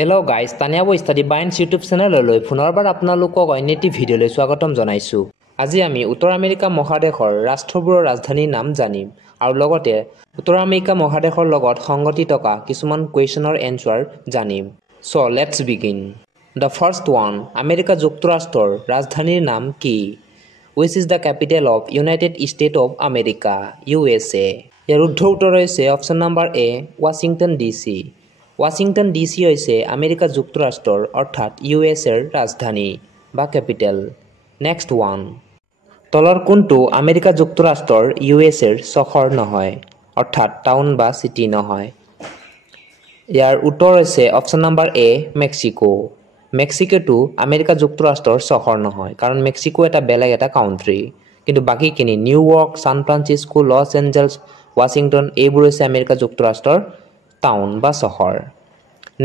Hello guys, Tanya Boy Study Binds YouTube channel লৈ পুনৰবাৰ আপোনালোকক অন্য এটি ভিডিঅ'লৈ স্বাগতম জনাইছো। আজি আমি উত্তৰ আমেৰিকা মহাদেশৰ ৰাষ্ট্ৰবোৰৰ ৰাজধানীৰ নাম জানিম আৰু লগতে উত্তৰ আমেৰিকা মহাদেশৰ লগত সংগতি থকা কিছুমান কুৱেশ্যনৰ এনসাৰ জানিম। So let's begin. The first one, America যুক্তৰাষ্ট্ৰৰ ৰাজধানীৰ নাম কি? Which is the capital of United States of America, USA? ইয়াৰ শুদ্ধ উত্তৰ হৈছে option number A, Washington DC. Washington DC হৈছে আমেৰিকা যুক্তৰাষ্ট্ৰৰ অৰ্থাৎ ইউএছএৰ ৰাজধানী বা কেপিটেল। নেক্সট ওৱান, তলৰ কোনটো আমেৰিকা যুক্তৰাষ্ট্ৰৰ ইউএছএৰ চহৰ নহয় অৰ্থাৎ টাউন বা চিটি নহয়? ইয়াৰ উত্তৰ হৈছে অপচন নম্বৰ এ, মেক্সিকো। মেক্সিকোটো আমেৰিকা যুক্তৰাষ্ট্ৰৰ চহৰ নহয় কাৰণ মেক্সিকো এটা বেলেগ এটা কাউন্ট্ৰি, কিন্তু বাকীখিনি New York, San Francisco, Los Angeles, Washington এইবোৰ হৈছে আমেৰিকা যুক্তৰাষ্ট্ৰৰ টাউন বা চহৰ।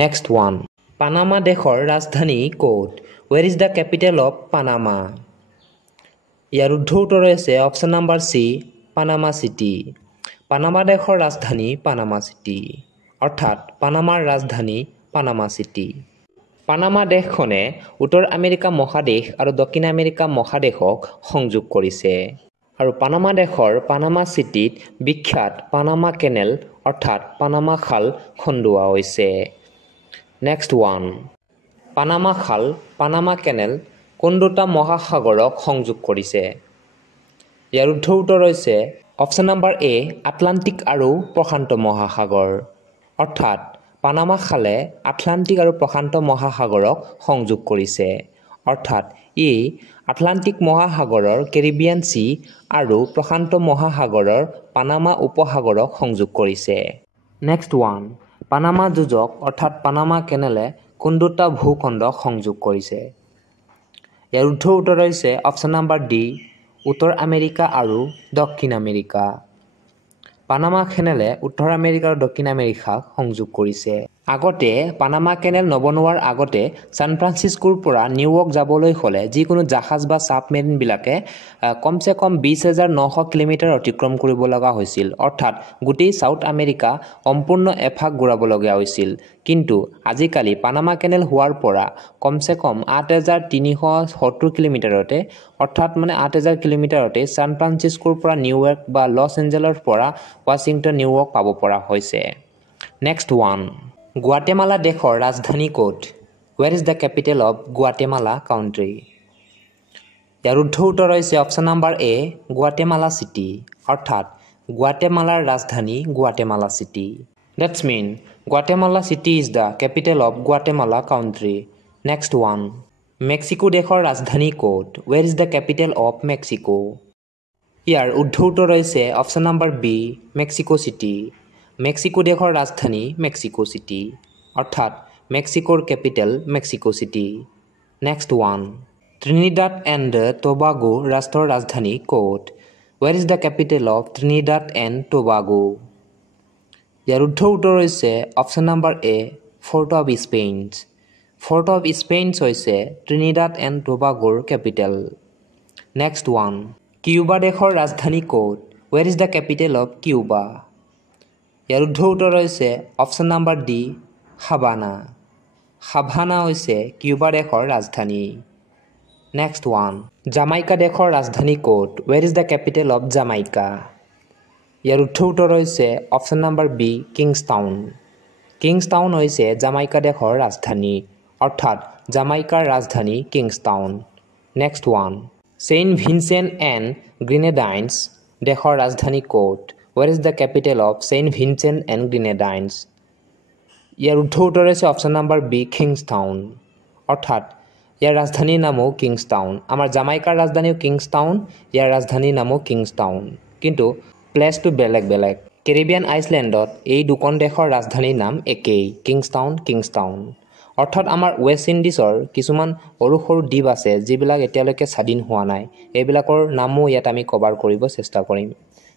নেক্সট ওৱান, পানামা দেশৰ ৰাজধানী ক'ত? Where is the capital of Panama? ইয়াৰ শুদ্ধ উত্তৰ হৈছে option number C, Panama City. Panama দেশৰ ৰাজধানী পানামা চিটি, অৰ্থাৎ পানামাৰ ৰাজধানী পানামা চিটি। পানামা দেশখনে উত্তৰ আমেৰিকা মহাদেশ আৰু দক্ষিণ আমেৰিকা মহাদেশক সংযোগ কৰিছে আৰু পানামা দেশৰ পানামা চিটিত বিখ্যাত পানামা কেনেল অৰ্থাৎ পানামা খাল খন্দোৱা হৈছে। নেক্সট ওৱান, পানামা খাল, পানামা কেনেল কোন দুটা মহাসাগৰক সংযোগ কৰিছে? ইয়াৰ শুদ্ধ উত্তৰ হৈছে অপচন নম্বৰ এ, আটলান্টিক আৰু প্ৰশান্ত মহাসাগৰ, অৰ্থাৎ পানামা খালে আটলান্টিক আৰু প্ৰশান্ত মহাসাগৰক সংযোগ কৰিছে, অৰ্থাৎ ই আটলান্টিক মহাসাগৰৰ কেৰিবিয়ান চি আৰু প্ৰশান্ত মহাসাগৰৰ পানামা উপসাগৰক সংযোগ কৰিছে। নেক্সট ওৱান, পানামা যোজক অৰ্থাৎ পানামা কেনেলে কোন দুটা ভূখণ্ডক সংযোগ কৰিছে? ইয়াৰ শুদ্ধ উত্তৰ হৈছে অপচন নম্বৰ ডি, উত্তৰ আমেৰিকা আৰু দক্ষিণ আমেৰিকা। পানামা কেনেলে উত্তৰ আমেৰিকা আৰু দক্ষিণ আমেৰিকাক সংযোগ কৰিছে। আগতে পানামা কেনেল নবনোৱাৰ আগতে ছান ফ্ৰান্সিস্কোৰ পৰা নিউয়ৰ্ক যাবলৈ হ'লে যিকোনো জাহাজ বা ছাবমেৰিনবিলাকে কমচে কম 20,900 কিলোমিটাৰ অতিক্ৰম কৰিব লগা হৈছিল, অৰ্থাৎ গোটেই ছাউথ আমেৰিকা সম্পূৰ্ণ এভাগ ঘূৰাবলগীয়া হৈছিল। কিন্তু আজিকালি পানামা কেনেল হোৱাৰ পৰা কমচে কম 8,370 কিলোমিটাৰতে, অৰ্থাৎ 8,000 কিলোমিটাৰতে ছান ফ্ৰান্সিস্কোৰ পৰা নিউয়ৰ্ক বা লছ এঞ্জেলছৰ পৰা ৱাশ্বিংটন নিউয়ৰ্ক পাব পৰা হৈছে। নেক্সট ওৱান, গুৱাটেমালা দেশৰ ৰাজধানী ক'ত? Where is the capital of Guatemala country? ইয়াৰ শুদ্ধ উত্তৰ হৈছে option number A, Guatemala City, অৰ্থাৎ গুৱাটেমালাৰ ৰাজধানী Guatemala City. That's mean Guatemala city is the capital of Guatemala country. Next one, Mexico দেশৰ ৰাজধানী ক'ত? Where is the capital of Mexico? ইয়াৰ শুদ্ধ উত্তৰ হৈছে option number B, Mexico City. Mexico দেশৰ ৰাজধানী মেক্সিকো চিটি, অৰ্থাৎ মেক্সিকোৰ capital Mexico City. Next one, Trinidad and Tobago ৰাষ্ট্ৰৰ ৰাজধানী ক'ত? Where is the capital of Trinidad and Tobago? ইয়াৰ শুদ্ধ উত্তৰ হৈছে option number A, Port of Spain. Port of Spain হৈছে ত্ৰিনিদাদ এণ্ড টবাগোৰ কেপিটেল। নেক্সট ওৱান, কিউবা দেশৰ ৰাজধানী ক'ত? Where is the capital of Cuba? ইয়াৰ শুদ্ধ উত্তৰ হৈছে option number D, Havana. Havana হৈছে কিউবা দেশৰ ৰাজধানী। নেক্সট ওৱান, জামাইকা দেশৰ ৰাজধানী ক'ত? Where is the capital of Jamaica? ইয়াৰ শুদ্ধ উত্তৰ হৈছে option number B, Kingston. Kingston হৈছে জামাইকা দেশৰ ৰাজধানী, অৰ্থাৎ জামাইকাৰ ৰাজধানী Kingston. Next one, Saint Vincent and Grenadines দেশৰ ৰাজধানী ক'ত? Where is the capital of Saint Vincent and Grenadines? ইয়াৰ শুদ্ধ উত্তৰ হৈছে অপচন নম্বৰ বি, কিংছটাউন, অৰ্থাৎ ইয়াৰ ৰাজধানীৰ নামো কিংছটাউন। আমাৰ জামাইকাৰ ৰাজধানীও কিংছটাউন, ইয়াৰ ৰাজধানীৰ নামো কিংছটাউন, কিন্তু প্লেচটো বেলেগ বেলেগ। কেৰিবিয়ান আইচলেণ্ডত এই দুখন দেশৰ ৰাজধানীৰ নাম একেই, কিংছটাউন কিংছটাউন। অৰ্থাৎ আমাৰ ৱেষ্ট ইণ্ডিজৰ কিছুমান সৰু সৰু দ্বীপ আছে যিবিলাক এতিয়ালৈকে স্বাধীন হোৱা নাই, এইবিলাকৰ নামো ইয়াত আমি কভাৰ কৰিব চেষ্টা কৰিম।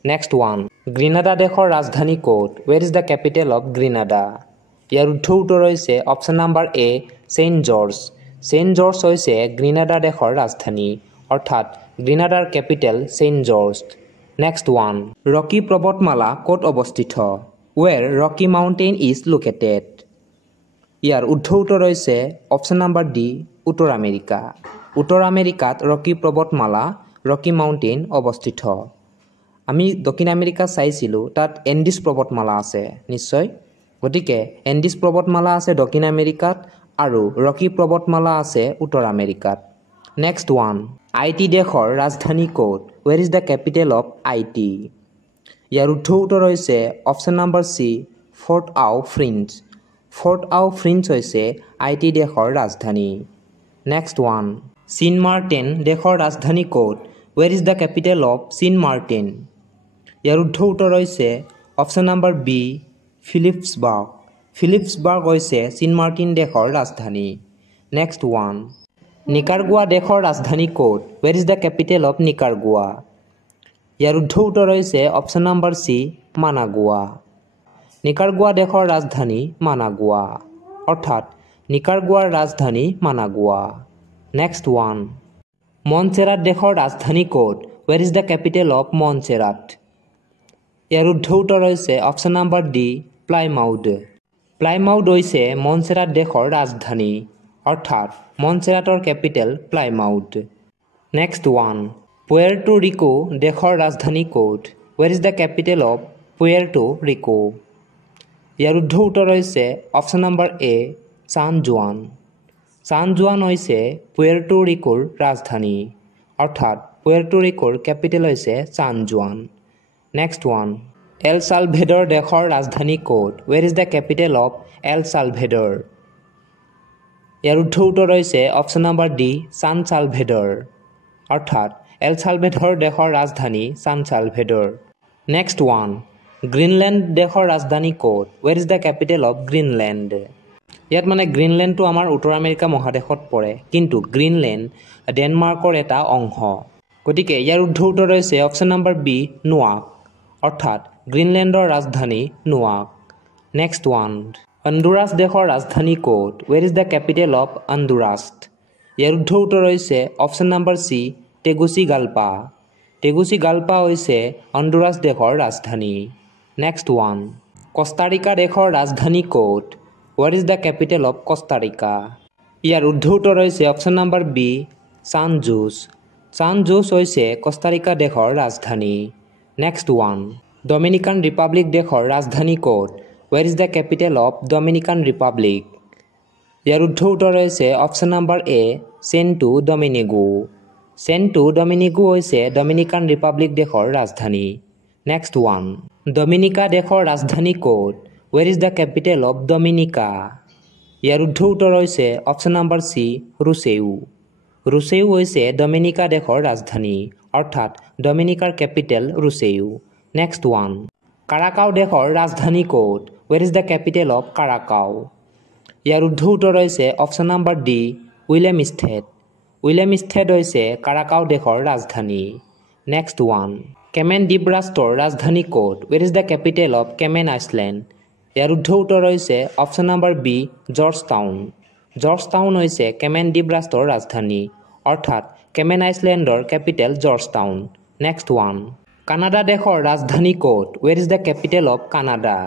নেক্সট ওৱান, গ্ৰিনাডা দেশৰ ৰাজধানী ক'ত? Where is the capital of Grenada? ইয়াৰ শুদ্ধ উত্তৰ হৈছে option number A, Saint George. Saint George হৈছে গ্ৰিনাডা দেশৰ ৰাজধানী, অৰ্থাৎ গ্ৰিনাডাৰ capital Saint George. Next one, Rocky পৰ্বতমালা ক'ত অৱস্থিত? Where Rocky mountain is located? ইয়াৰ উদ্ধ উত্তৰ হৈছে অপশ্যন নাম্বাৰ ডি উত্তৰ আমেৰিকা। উত্তৰ আমেৰিকাত ৰকি পৰ্বতমালা ৰকি মাউণ্টেইন অৱস্থিত। আমি দক্ষিণ আমেৰিকা চাইছিলোঁ, তাত এণ্ডিছ পৰ্বতমালা আছে নিশ্চয়। গতিকে এণ্ডিছ পৰ্বতমালা আছে দক্ষিণ আমেৰিকাত আৰু ৰকি পৰ্বতমালা আছে উত্তৰ আমেৰিকাত। নেক্সট ওৱান, আই টি দেশৰ ৰাজধানী ক'ত? Where is the capital of Haiti? ইয়াৰ উত্তৰ উত্তৰ হৈছে option number C Port au Prince. Port au Prince হৈছে আই টি দেশৰ ৰাজধানী। নেক্সট ওৱান, ছিন মাৰ্টিন দেশৰ ৰাজধানী ক'ত? Where is the capital of Sint Martin? ইয়াৰ উত্তৰ উত্তৰ হৈছে option number B Philipsburg. Philipsburg হৈছে ছিন মাৰ্টিন দেশৰ ৰাজধানী। নেক্সট ওৱান, নিকাৰগুৱা দেশৰ ৰাজধানী ক'ত? Where is the capital of Nicaragua? ইয়াৰ উত্তৰ উত্তৰ হৈছে option number C Managua. Nicaragua দেশৰ ৰাজধানী মানাগুৱা, অৰ্থাৎ নিকাৰগুৱাৰ ৰাজধানী মানাগুৱা। নেক্সট ওৱান, মনচেৰাট দেশৰ ৰাজধানী ক'ত? Where is the capital of Montserrat? ইয়াৰ উত্তৰ উত্তৰ হৈছে option number D Plymouth. Plymouth হৈছে মনচেৰাট দেশৰ ৰাজধানী, অৰ্থাৎ মনচেৰাটৰ capital Plymouth. Next one, Puerto Rico দেশৰ ৰাজধানী ক'ত? Where is the capital of Puerto Rico? ইয়াৰ উত্তৰ উত্তৰ হৈছে option number A San Juan. San Juan হৈছে পুৱেৰ্টো ৰিকোৰ ৰাজধানী, অৰ্থাৎ পুৱেৰ্টো ৰিকোৰ কেপিটেল হৈছে San Juan. Next one, El Salvador দেশৰ ৰাজধানী ক'ত? Where is the capital of El Salvador? ইয়াৰ উত্তৰ উত্তৰ হৈছে option number D San Salvador, অৰ্থাৎ এল চালভেডৰ দেশৰ ৰাজধানী San Salvador. Next one, Greenland দেশৰ ৰাজধানী ক'ত? Where is the capital of Greenland? ইয়াত মানে গ্ৰীণলেণ্ডটো আমাৰ উত্তৰ আমেৰিকা মহাদেশত পৰে, কিন্তু গ্ৰীণলেণ্ড ডেনমাৰ্কৰ এটা অংশ। গতিকে ইয়াৰ উত্তৰ উত্তৰ হৈছে অপশ্যন নাম্বাৰ বি নুৱাক, অৰ্থাৎ গ্ৰীণলেণ্ডৰ ৰাজধানী নুৱাক। নেক্সট ওৱান, অন্দুৰাছ দেশৰ ৰাজধানী ক'ত? Where is the capital of Honduras? ইয়াৰ উত্তৰ উত্তৰ হৈছে option number C Tegucigalpa. Tegucigalpa হৈছে অন্দুৰাছ দেশৰ ৰাজধানী। নেক্সট ওৱান, কষ্টাৰিকা দেশৰ ৰাজধানী ক'ত? Where is the capital of Costa Rica? ইয়াৰ উত্তৰ উত্তৰ হৈছে option number B San Jose. San Jose হৈছে কষ্টাৰিকা দেশৰ ৰাজধানী। নেক্সট ওৱান, ডমিনিকান ৰিপাব্লিক দেশৰ ৰাজধানী ক'ত? Where is the capital of Dominican Republic? ইয়াৰ উত্তৰ উত্তৰ হৈছে অপশ্যন নাম্বাৰ এ চেণ্টো ডমিনিগো। চেণ্টো ডমিনিগো হৈছে ডমিনিকান ৰিপাব্লিক দেশৰ ৰাজধানী। নেক্সট ওৱান, ডমিনিকা দেশৰ ৰাজধানী ক'ত? Where is the capital of Dominica? ইয়াৰ উত্তৰ উত্তৰ হৈছে option number C Roseau. Roseau হৈছে ডমিনিকা দেশৰ ৰাজধানী, অৰ্থাৎ ডমিনিকাৰ capital Roseau. Next one, Curacao দেশৰ ৰাজধানী ক'ত? Where is the capital of Curacao? ইয়াৰ উত্তৰ উত্তৰ হৈছে option number D Willemstad. Willemstad হৈছে কাৰাকাও দেশৰ ৰাজধানী। নেক্সট ওৱান, কেমেন দ্বীপ ৰাষ্ট্ৰৰ ৰাজধানী ক'ত? Where is the capital of Cayman Island? ইয়াৰ উত্তৰ উত্তৰ হৈছে option number B George Town. George Town হৈছে কেমেন দ্বীপ ৰাষ্ট্ৰৰ ৰাজধানী, অৰ্থাৎ কেমেন আইচলেণ্ডৰ capital George Town. Next one, Canada দেশৰ ৰাজধানী ক'ত? Where is the capital of Canada?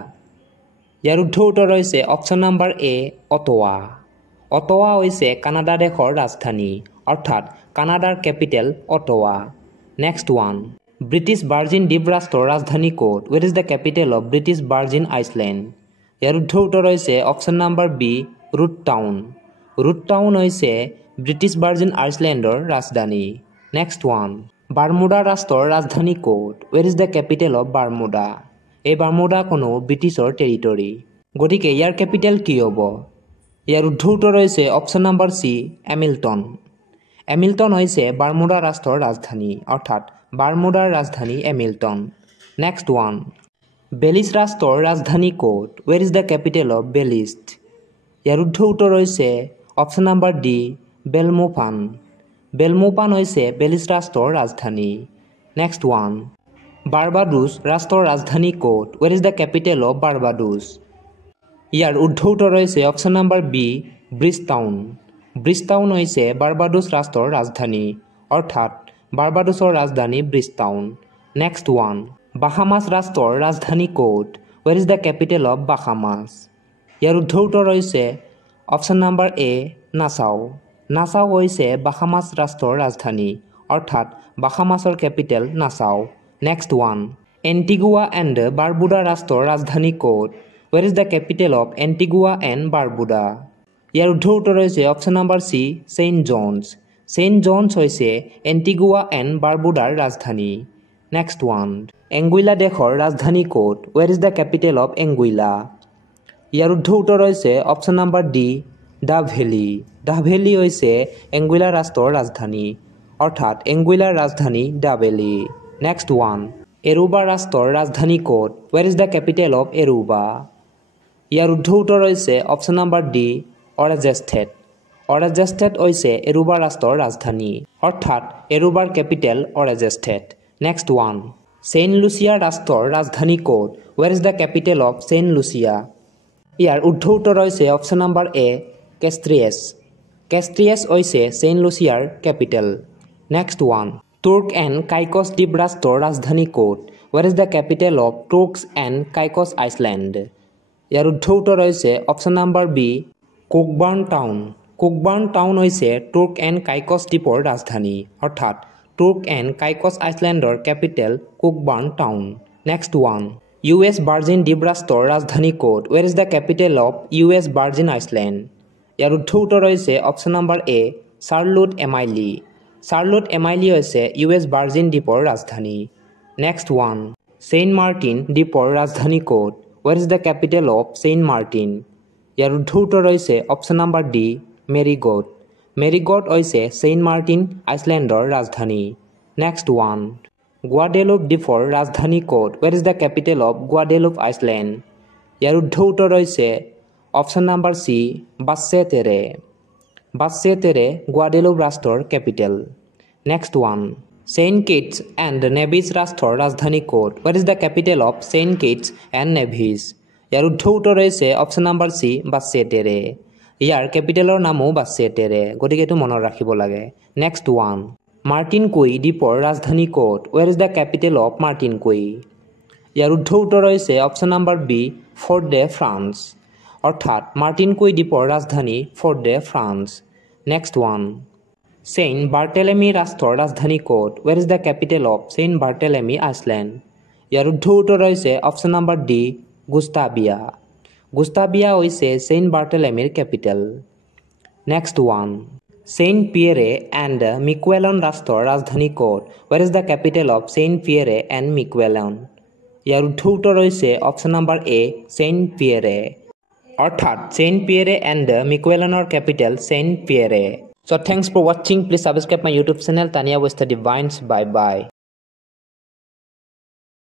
ইয়াৰ উত্তৰ উত্তৰ হৈছে অপশ্যন নাম্বাৰ এ অটোৱা। অটোৱা হৈছে কানাডা দেশৰ ৰাজধানী, অৰ্থাৎ কানাডাৰ capital Ottawa. Next one, British Virgin দ্বীপ ৰাষ্ট্ৰৰ ৰাজধানী ক'ত? Where is the capital of British Virgin Island? ইয়াৰ উত্তৰ উত্তৰ হৈছে option number B Road Town. Road Town হৈছে ব্ৰিটিছ ভাৰ্জিন আইচলেণ্ডৰ ৰাজধানী। নেক্সট ওৱান, বাৰ্মুডা ৰাষ্ট্ৰৰ ৰাজধানী ক'ত? Where is the capital of Bermuda? এই বাৰ্মুডা কোনো ব্ৰিটিছৰ টেৰিটৰী, গতিকে ইয়াৰ কেপিটেল কি হ'ব? ইয়াৰ উত্তৰ উত্তৰ হৈছে অপশ্যন নাম্বাৰ চি এমিল্টন। এমিল্টন হৈছে বাৰ্মুডা ৰাষ্ট্ৰৰ ৰাজধানী, অৰ্থাৎ বাৰ্মুডাৰ ৰাজধানী এমিল্টন। নেক্সট ওৱান, বেলিজ ৰাষ্ট্ৰৰ ৰাজধানী ক'ত? Where is the capital of Belize? ইয়াৰ উত্তৰ উত্তৰ হৈছে option number D Belmopan. Belmopan হৈছে বেলিজ ৰাষ্ট্ৰৰ ৰাজধানী। নেক্সট ওৱান, বাৰ্বাডোছ ৰাষ্ট্ৰৰ ৰাজধানী ক'ত? Where is the capital of Barbados? ইয়াৰ উত্তৰ উত্তৰ হৈছে option number B Bridgetown. Bridgetown হৈছে বাৰ্বাডোছ ৰাষ্ট্ৰৰ ৰাজধানী, অৰ্থাৎ বাৰ্বাডোছৰ ৰাজধানী ব্ৰিজটাউন। নেক্সট ওৱান, বাহামাছ ৰাষ্ট্ৰৰ ৰাজধানী ক'ত? Where is the capital of Bahamas? ইয়াৰ উত্তৰ উত্তৰ হৈছে অপশ্যন নম্বৰ এ নাছাও। নাছাও হৈছে বাহামাছ ৰাষ্ট্ৰৰ ৰাজধানী অৰ্থাৎ বাহামাছৰ capital Nassau. Next one Antigua and Barbuda ৰাষ্ট্ৰৰ ৰাজধানী ক'ত? Where is the capital of Antigua and Barbuda? ইয়াৰ শুদ্ধ উত্তৰ হৈছে option number C Saint John's. Saint John's হৈছে এণ্টিগুৱা এণ্ড বাৰবুডাৰ ৰাজধানী। নেক্সট ওৱান এংগুইলা দেশৰ ৰাজধানী ক'ত? Where is the capital of Anguilla? ইয়াৰ শুদ্ধ উত্তৰ হৈছে option number D the Valley. The Valley হৈছে এংগুইলা ৰাষ্ট্ৰৰ ৰাজধানী অৰ্থাৎ এংগুইলাৰ ৰাজধানী the Valley. Next one Aruba ৰাষ্ট্ৰৰ ৰাজধানী ক'ত? Where is the capital of Aruba? ইয়াৰ শুদ্ধ উত্তৰ হৈছে option number D Oranjestad. Oranjestad হৈছে এৰুবা ৰাষ্ট্ৰৰ ৰাজধানী অৰ্থাৎ এৰুবাৰ capital Oranjestad. Next one Saint Lucia ৰাষ্ট্ৰৰ ৰাজধানী ক'ত? Where is the capital of Saint Lucia? ইয়াৰ শুদ্ধ উত্তৰ হৈছে option number A Castries. Castries হৈছে ছেইণ্ট লুচিয়াৰ capital. Next one Turk and Caicos দ্বীপ ৰাষ্ট্ৰৰ ৰাজধানী ক'ত? Where is the capital of Turks and Caicos Island? ইয়াৰ শুদ্ধ উত্তৰ হৈছে option number B Cockburn Town. Cockburn Town হৈছে তুৰ্ক এণ্ড কাইকছ দ্বীপৰ ৰাজধানী অৰ্থাৎ তুৰ্ক এণ্ড কাইকছ আইচলেণ্ডৰ capital Cockburn Town. Next one US Virgin দ্বীপ ৰাষ্ট্ৰৰ ৰাজধানী ক'ত? Where is the capital of US Virgin Island? ইয়াৰ শুদ্ধ উত্তৰ হৈছে option number A Charlotte Amalie. Charlotte Amalie হৈছে US ভাৰ্জিন দ্বীপৰ ৰাজধানী। নেক্সট ওৱান ছেইণ্ট মাৰ্টিন দ্বীপৰ ৰাজধানী ক'ত? Where is the capital of Saint Martin? ইয়াৰ শুদ্ধ উত্তৰ হৈছে option number D Marigot. Marigot হৈছে ছেইণ্ট মাৰ্টিন আইচলেণ্ডৰ ৰাজধানী। নেক্সট ওৱান গুৱাডেলুপ দ্বীপৰ ৰাজধানী ক'ত? Where is the capital of Guadeloupe Island? ইয়াৰ শুদ্ধ উত্তৰ হৈছে অপশ্যন নম্বৰ চি বাছে তেৰে। বাছে তেৰে গুৱাডেলুপ ৰাষ্ট্ৰৰ capital. Next one Saint Kitts and Nevis ৰাষ্ট্ৰৰ ৰাজধানী ক'ত? Where is the capital of Saint Kitts and Nevis? ইয়াৰ শুদ্ধ উত্তৰ হৈছে অপশ্যন নম্বৰ চি বাছে তেৰে। ইয়াৰ কেপিটেলৰ নামো বাছে তেৰে, গতিকে এইটো মনত ৰাখিব লাগে। নেক্সট ওৱান মাৰ্টিন কুই দ্বীপৰ ৰাজধানী ক'ত? Where is the capital of Martinique? ইয়াৰ শুদ্ধ উত্তৰ হৈছে option number B Fort de France অৰ্থাৎ মাৰ্টিন কুই দ্বীপৰ ৰাজধানী Fort de France. Next one Saint Barthelemy ৰাষ্ট্ৰৰ ৰাজধানী ক'ত? Where is the capital of Saint Barthelemy island? ইয়াৰ শুদ্ধ উত্তৰ হৈছে option number D Gustavia. Gustavia হৈছে ছেইণ্ট বাৰ্টেলেমিৰ capital. Next one Saint Pierre and Miquelon ৰাষ্ট্ৰৰ ৰাজধানী ক'ত? Where is the capital of Saint Pierre and Miquelon? ইয়াৰ শুদ্ধ উত্তৰ হৈছে option number A Saint Pierre অৰ্থাৎ ছেইণ্ট পিয়েৰে এণ্ড মিকুৱেলনৰ capital Saint Pierre. So thanks for watching. Please subscribe my YouTube channel Tania Study Vines. Bye bye.